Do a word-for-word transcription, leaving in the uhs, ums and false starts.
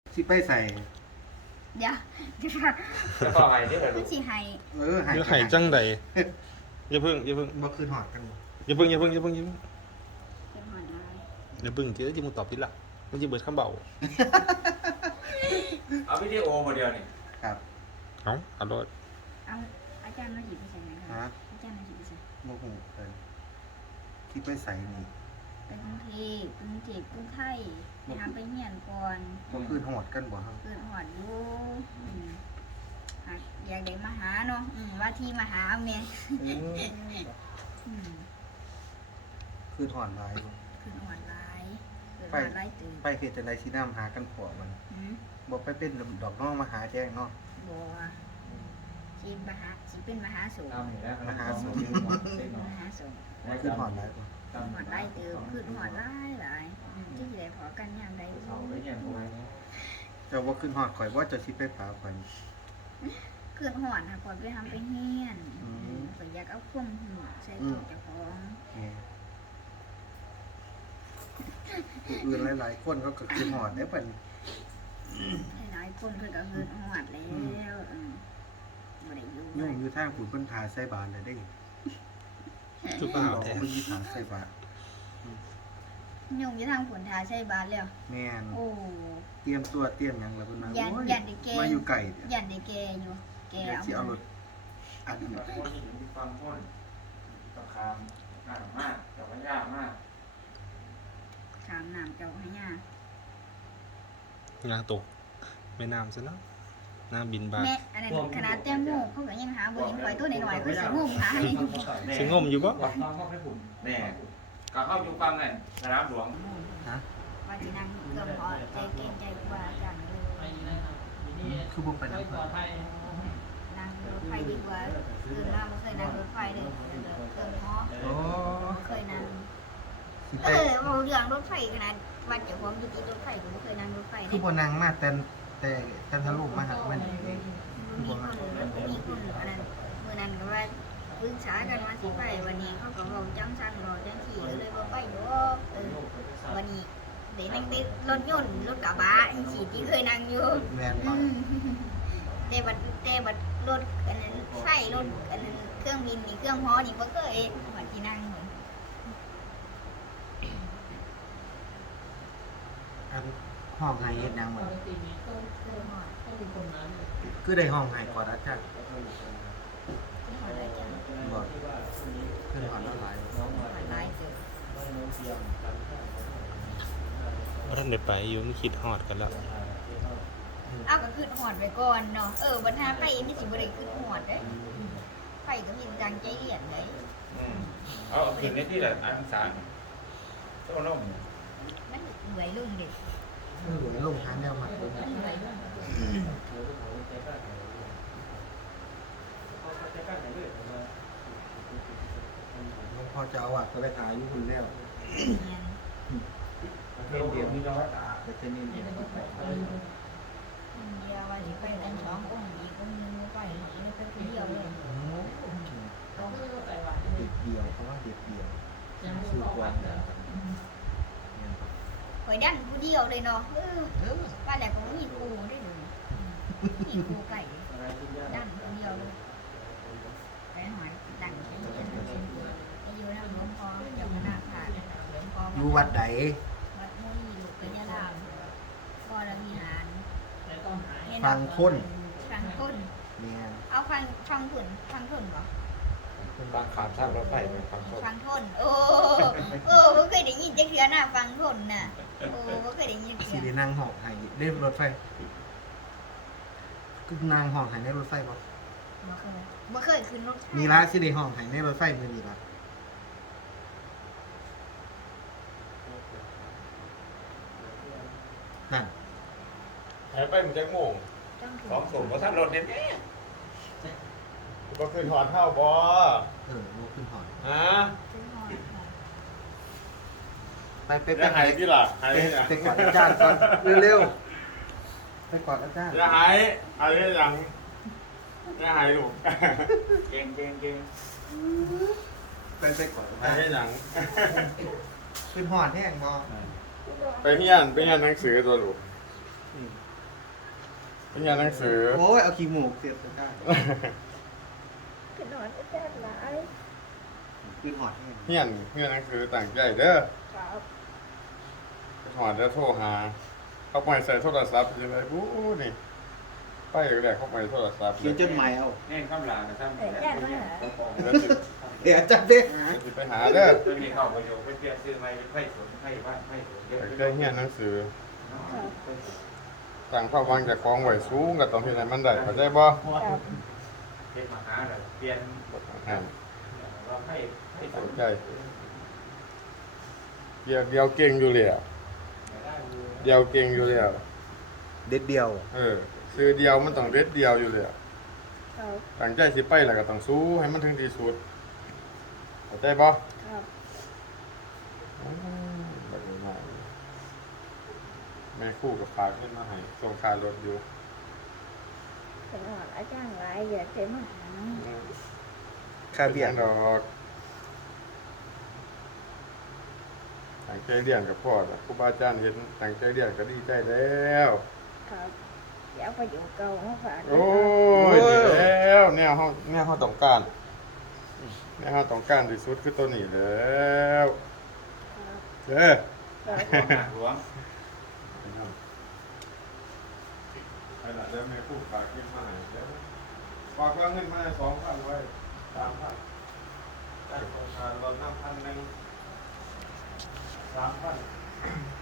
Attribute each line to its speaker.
Speaker 1: สิไปใส่
Speaker 2: เดี๋ยวเดี๋ยว
Speaker 3: จะต่อไห้ที่ไหน
Speaker 2: คือสิให้
Speaker 1: เออหาย
Speaker 4: เดี๋ยวไห้จังใดอย่าเพิ่งอย่าเพิ่ง
Speaker 1: บ่คืนหอดกันบ่
Speaker 4: อย่าเพิ่งอย่าเพิ่งอย่าเพิ่งอย่าเพิ่ง
Speaker 2: เป็นหอนลาย
Speaker 4: อย่าเพิ่งเดี๋ยวจะมึงตอบผิดละมันจะเบิดคำเบา
Speaker 3: เอาวิดีโอมาเดียวนี่
Speaker 1: ครับ
Speaker 4: เอ้าเอาโลด
Speaker 2: เอาอาจารย์มาสิไปใส่ไหนค
Speaker 1: ฮะ
Speaker 2: รับอาจารย์มาสิไปใส่
Speaker 1: บ่ฮู้เพิ่นคิดไปใส่นี่
Speaker 2: ไปกรุงเทพกรุงเทพกรุงไทยไปหาไปเฮียนก่อน
Speaker 1: บ่คืนหอดกันบ่ครับ
Speaker 2: เกิดหอดอยู่อืมหากอยากได้มาหาเนาะอืมว่าที่มาหาแม่
Speaker 1: เออ
Speaker 2: อืม
Speaker 1: คืนหอดหลายบ่
Speaker 2: คือหอดหลายเกิด
Speaker 1: ไป
Speaker 2: หอดหลายตื่น
Speaker 1: ไปเฮ็ดจังได๋สินำหากันพอมัน
Speaker 2: หืม
Speaker 1: บ่ไปเป็นดอกน้องมาหาแจ้งเนาะ
Speaker 2: บัวสิมหาสิเป็นมหาสูง
Speaker 3: ทำอยู่แล้ว
Speaker 1: มหาสงฆ์
Speaker 2: มหาสูง
Speaker 1: คืนหอดหลายบ่
Speaker 2: หอดหลายตื่นคือหอดหลายหลายอืมที่สิได้พอกันยามใด
Speaker 3: เขาไม่เห็นผม
Speaker 1: เจ้าบ่คืนหอดข่อยบ่เจ้าสิไปพาข่อย
Speaker 2: คือหอดนะก่อนไปทำไปเฮียน
Speaker 1: อืม
Speaker 2: ข่อยอยากเอาความหัวใส่ตัวเจ้าของ
Speaker 1: แหมผู้อื่นหลายๆคนเขาก็คืนหอดได้เพิ่น
Speaker 2: หลายๆคนเพิ่นก็คือหอดแล้วอืมบ่ได้อยู่
Speaker 1: ยุ่งอยู่ทางผู้เพิ่นทาใส่บาตรเลยเด้
Speaker 4: จุด
Speaker 1: เพิ่
Speaker 4: เปล่าน
Speaker 1: บอก
Speaker 4: แท้
Speaker 1: ว่าเพิ่นสิทาใส่บาตร
Speaker 2: ยุ่งอยู่ทางผลทาใช่บ้านแล้ว
Speaker 1: แม่น
Speaker 2: โอ้
Speaker 1: เตรียมตัวเตรียมหยังแล้วเพิ่นมา
Speaker 2: ยัน
Speaker 1: โอ้ย
Speaker 2: ยันได้แก
Speaker 1: มาอยู่ไกล
Speaker 2: ยันได้แกอยู่แก
Speaker 1: เดี๋ยว
Speaker 2: เอา
Speaker 1: สิเอารถอันนี้
Speaker 3: บางคนที่มีความพ้นกับคามง่ายมากแต่ว่ายากมาก
Speaker 2: ขามน้ำเจ้าให้ย่าง
Speaker 4: านตกไม่น้ำซะเนาะน้ำบินบาด
Speaker 2: แม่อันนั้นขนาดแต้มโม่เขาก็ยังหาบ่เห็นข่อยตัวหน่อยๆก็สิงุ่มหาให้
Speaker 4: สิงมอยู่บ่
Speaker 3: น้องเข้าให้ผมแน่ก็เข้าอยู่ฟังไงสนามหลวง
Speaker 1: ฮะ
Speaker 2: ว่าสินั่งเกือบพอใจเกรงใจกว่าจังเลย
Speaker 1: คือบ่ไปนำเพิ่น
Speaker 2: นั่งรถไฟดีกว่าเดินมาบ่เคยนั่งรถไฟเลยเกินฮอ
Speaker 1: โอ้
Speaker 2: บ่เคยนั่ง
Speaker 1: สิ
Speaker 2: เอ
Speaker 1: ไป
Speaker 2: อเว้าเรื่องรถไฟขนาดวัดเจ้าของอยู่ที่รถไฟก็บ่เคยนั่งรถไฟ
Speaker 1: คือ
Speaker 2: เด้
Speaker 1: บ่นั่งมาแต่แต่จันทลุมาหามันนี่เด้
Speaker 2: มีคนมีคนอันนั้นเมื่อนั้นก็ว่าปรึกษากันว่าสิไปวันนี้เขาก็บอกจังสั่นรอจังสี่ก็เลยว่าไปดอกเออวันนี้เดี๋ยวนั่งติดรถยนต์รถกระบะจังสี่ที่เคยนั่งอยู่
Speaker 1: แม่นบ่
Speaker 2: อืมแต่บัดแต่บัดรถอันนั้นไฟรถอันนั้นเครื่องบินนี่เครื่องฮอนี่บ่เคยวันที่นั่งเหมือน
Speaker 1: อันห้องไห้เฮ็ดหยังบ่
Speaker 2: เคยฮอด
Speaker 1: คือได้ห้องไห้ก่อนอาจารย์
Speaker 2: ที่ฮอดอะไรจัง
Speaker 1: บ่คือหอดแล้วหลาย
Speaker 2: ฮอดหลายเจอ
Speaker 4: ว่าท่านได้ไปอยู่มันคิดฮอดกันแล้ว
Speaker 2: เอาก็ขึ้นฮอดไว้ก่อนเนาะเออบัดหาไปนี่สิบ่ได้ขึ้นฮอดเด้ไปก็มีจังใจเรียนเด้
Speaker 3: เอาคืนนี้ที่แหละอันสารโซ่ล่ม
Speaker 2: มันเหนื่อยลุ่งเด็ก
Speaker 1: เออลงหาแนวใหม่
Speaker 2: มันเหนื่อยลุ่ง
Speaker 1: หลวงพ่อเจ้าอ่ะก็ไปถ่ายอยู่คุณแล้ว
Speaker 2: เรียน
Speaker 3: เรียนเดียวมีน้อยตา
Speaker 1: แต่จะนี่เนี่ย
Speaker 2: เดียวว่าสิไปกันสององค์อีกองค์หนึงไปอีกไปคนเดียวเลย
Speaker 1: โอ้เด็กเดียวเพราะว่าเด็กเดียวซื้อความเนี่ย
Speaker 2: ข่อยดันผู้เดียวเลยเนาะเออว่าแต่ก็บ่มีครูได้เลยมีครูไก่ดันผู้เดียวเลยไปหอยดันไปเรียนไปอยู่นำหลวงพ่อเจ้าคณะพระหลวงพ่อ
Speaker 1: อยู่วัดใด
Speaker 2: วัดมุ้ยลูกกยารามวรวิหาร
Speaker 1: ฟังคน
Speaker 2: ฟังคน
Speaker 1: เนี่ย
Speaker 2: เอาฟังฟังคนฟังคนเหรอ
Speaker 3: บางขามทางรถไฟไปฟังเขา
Speaker 2: ฟังทนโอ้โอ้บ่เคยได้ยินจักเทื่อน่ะฟังทนน่ะโอ้บ่เคยได้ยิน
Speaker 1: สิ
Speaker 2: เทื่อ
Speaker 1: ได้นั่งห้องไห้เล่นรถไฟก็นั่งห้องไห้ในรถไฟบ่
Speaker 2: บ่เคยบ่เคยขึ้นรถไฟ
Speaker 1: มีร้านสิได้ห้องไห้ในรถไฟมื้อนี้ล่ะนั่น
Speaker 3: หายไปมันจะงง
Speaker 2: จัง
Speaker 3: สองสูงเพราะท่านรถเนี่ย
Speaker 4: ก็คือถอดเท่าบ่
Speaker 1: เออบ่ขึ้นห้อง
Speaker 4: ฮะ
Speaker 2: ขึ้นฮอดค่ะ
Speaker 1: ไปไปไป
Speaker 4: จะหายที่ล่ะหาย
Speaker 1: ไป
Speaker 4: ที่ไหน
Speaker 1: ไปกอดอาจารย์ก่อนเร็วๆไปกอดอาจารย์
Speaker 4: จะหายอะไรอย่างจะหายลูก
Speaker 3: เก่งเก่งเก่ง
Speaker 1: ไปไปกอดอา
Speaker 4: หาย
Speaker 1: จารย์
Speaker 4: อย่าง
Speaker 1: ขึ้นหอดแห้งบ่
Speaker 4: ไปเฮียนไปเฮียนหนังสือตัวลูก
Speaker 1: ไ
Speaker 4: เป็นอย่างหนังสือ
Speaker 1: โอ้ยเอาขี้หมูกเสียบตะกร้า
Speaker 2: ขึ้นหอดอาจารย์หลาย
Speaker 1: คืนหอดให้
Speaker 4: เฮียนเฮียนหนังสือต่างใจเด้อ
Speaker 2: ครับ
Speaker 4: ไปหอดแล้วโทรหา เข้าไปใส่โทรศัพท์ยังไงอู้นี่ไปแรกเข้าไปโทรศัพท์
Speaker 1: เขียนจดหมายเอา
Speaker 3: แน่นข้ามลานะซ้ำ
Speaker 2: แต่อาจารย์มาหา
Speaker 4: แล้วสิ
Speaker 1: เดี๋ยวจับเด้
Speaker 4: แล้วสิไปหาเด้อ
Speaker 3: ตัวนี้เข้าประโยชน์เป็นเปลี่ยนซื้อใหม่เป็นไผ่สนไผ่บ้านไผ่สนเยอะ
Speaker 4: อยากได้เฮียนหนังสือ
Speaker 2: ครับ
Speaker 4: ต่างความวางจากของไหวสูงกับตรงที่ไหนมันได้เข้าใจบ่
Speaker 2: ครับ
Speaker 3: เฮ็ดมาหาเลยเปลี่ยน
Speaker 4: อ่า
Speaker 3: เราให้ให้ส
Speaker 4: เข้าน
Speaker 3: ใจ
Speaker 4: ใจเดียวเดียวเก่งอยู่แล้วเดียวเก่งอยู่แล้ว
Speaker 1: เด็ดเดียว
Speaker 4: เออซื้อเดียวมันต้องเด็ดเดียวอยู่แล้ว
Speaker 2: ครับ
Speaker 4: ตั้งใจสิไปแล้วก็ต้องสู้ให้มันถึงที่สุดเข้าใจบ่
Speaker 2: ครับ
Speaker 4: อืมบัดนี้มาแม่ครู่กับฝากเงินมาให้ส่งค่ารถอยู่
Speaker 2: ขึ้นหอดอาจารย์หลายอย่าเต็มมาหา
Speaker 4: อืม
Speaker 1: ค่าเบีย
Speaker 4: ป็น
Speaker 1: ร์
Speaker 4: หยังดอกตั้งใจเรียนกับพ่อน่ะครูบาอาจารย์เห็นตั้งใจเรียนก็ดีใจแล้ว
Speaker 2: ครับเดี๋ยวเอาไปอยู่เก่ามาฝาก
Speaker 4: โอ้ยดีแล้วแนวเฮาแนวเฮาต้องการแนวเฮาต้องการที่สุดคือตัวนี้แล้วเด้อ
Speaker 2: ครับ
Speaker 3: หลวง
Speaker 4: ไปละแล้วแม่พูดฝากเงินมาให้เดี๋ยวฝากว่าเงินมาสองพันไว้สามพันได้โครงการลดน้ำพันหนึ่งสามพัน